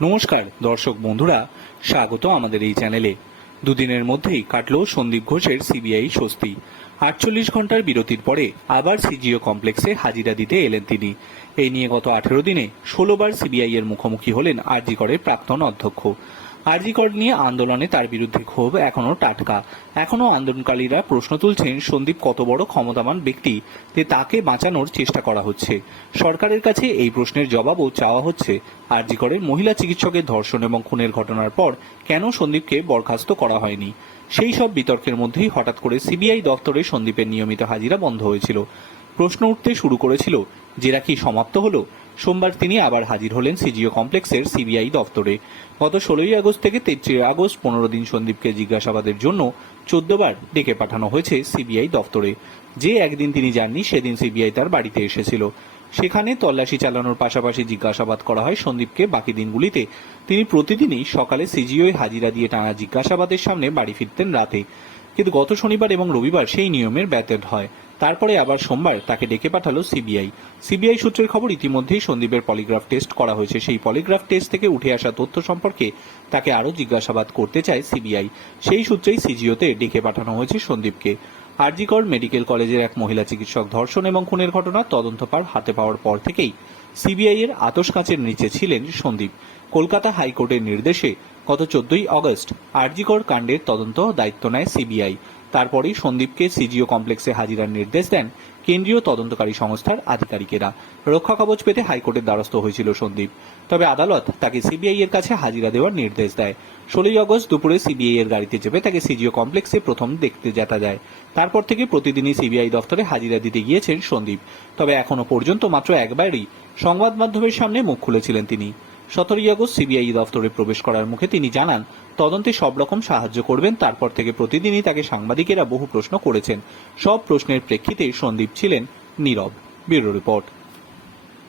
নমস্কার, দর্শক বন্ধুরা, স্বাগত আমাদের এই চ্যানেলে। দুদিনের মধ্যেই কাটল সন্দীপ ঘোষের সিবিআই স্বস্তি। আটচল্লিশ ঘণ্টার বিরতির পরে আবার সিজিও কমপ্লেক্সে হাজিরা দিতে এলেন তিনি। এই নিয়ে গত আঠেরো দিনে ষোলোবার সিবিআই এর মুখোমুখি হলেন আরজিকরের প্রাক্তন অধ্যক্ষ। আরজিকর নিয়ে আন্দোলনে তার বিরুদ্ধে ক্ষোভ এখনও টাটকা। এখনও আন্দোলনকারীরা প্রশ্ন তুলছেন, সন্দীপ কত বড় ক্ষমতাবান ব্যক্তি? যে তাকে বাঁচানোর চেষ্টা করা হচ্ছে। সরকারের কাছে এই প্রশ্নের জবাবও চাওয়া হচ্ছে। আরজিকরের মহিলা চিকিৎসকের ধর্ষণ এবং খুনের ঘটনার পর কেন সন্দীপকে বরখাস্ত করা হয়নি? সেই সব বিতর্কের মধ্যেই হঠাৎ করে সিবিআই দপ্তরে সন্দীপের নিয়মিত হাজিরা বন্ধ হয়েছিল। প্রশ্ন উঠতে শুরু করেছিল, জেরা কি সমাপ্ত হলো? সোমবার তিনি আবার হাজির হলেন সিজিও কমপ্লেক্সের সিবিআই দপ্তরে। গত ষোলোই আগস্ট থেকে তেইশে আগস্ট পনেরো দিন সন্দীপকে জিজ্ঞাসাবাদের জন্য চোদ্দবার ডেকে পাঠানো হয়েছে সিবিআই দপ্তরে। যে একদিন তিনি যাননি, সেদিন সিবিআই তার বাড়িতে এসেছিল। সেখানে তল্লাশি চালানোর পাশাপাশি জিজ্ঞাসাবাদ করা হয় সন্দীপকে। বাকি দিনগুলিতে তিনি প্রতিদিনই সকালে সিজিওয় হাজিরা দিয়ে টানা জিজ্ঞাসাবাদের সামনে বাড়ি ফিরতেন রাতে। কিন্তু গত শনিবার এবং রবিবার সেই নিয়মের ব্যতের হয়। তারপরে আবার সোমবার তাকে ডেকে পাঠালো সিবিআই। সিবিআই সূত্রের খবর ইতিমধ্যেই সন্দীপের পলিগ্রাফ টেস্ট করা হয়েছে। সেই পলিগ্রাফ টেস্ট থেকে উঠে আসা তথ্য সম্পর্কে তাকে আরও জিজ্ঞাসাবাদ করতে চায় সিবিআই। সেই সূত্রেই সিজিওতে ডেকে পাঠানো হয়েছে সন্দীপকে। আরজিকর মেডিকেল কলেজের এক মহিলা চিকিৎসক ধর্ষণ এবং খুনের ঘটনা তদন্ত পার হাতে পাওয়ার পর থেকেই সিবিআই এর আতস কাঁচের নিচে ছিলেন সন্দীপ। কলকাতা হাইকোর্টের নির্দেশে গত চোদ্দই অগস্ট আরজিকর কাণ্ডের তদন্ত দায়িত্ব নেয় সিবিআই। তারপরেই সন্দীপকে সিজিও কমপ্লেক্সে হাজিরার নির্দেশ দেন কেন্দ্রীয় তদন্তকারী সংস্থার আধিকারিকেরা। রক্ষা কবচ পেতে হাইকোর্টের দ্বারস্থ হয়েছিল সন্দীপ। তবে আদালত তাকে সিবিআই এর কাছে হাজিরা দেওয়ার নির্দেশ দেয়। ষোলোই আগস্ট দুপুরে সিবিআই এর গাড়িতে চেপে তাকে সিজিও কমপ্লেক্সে প্রথম দেখতে যেতে যায়। তারপর থেকে প্রতিদিনই সিবিআই দফতরে হাজিরা দিতে গিয়েছেন সন্দীপ। তবে এখনও পর্যন্ত মাত্র একবারই সংবাদ মাধ্যমের সামনে মুখ খুলেছিলেন তিনি। সতেরোই আগস্ট সিবিআই দফতরে প্রবেশ করার মুখে তিনি জানান, তদন্তে সব রকম সাহায্য করবেন, তারপর থেকে প্রতিদিনই তাকে সাংবাদিকেরা বহু প্রশ্ন করেছেন। সব প্রশ্নের প্রেক্ষিতে সন্দীপ ছিলেন নীরব। Bureau report.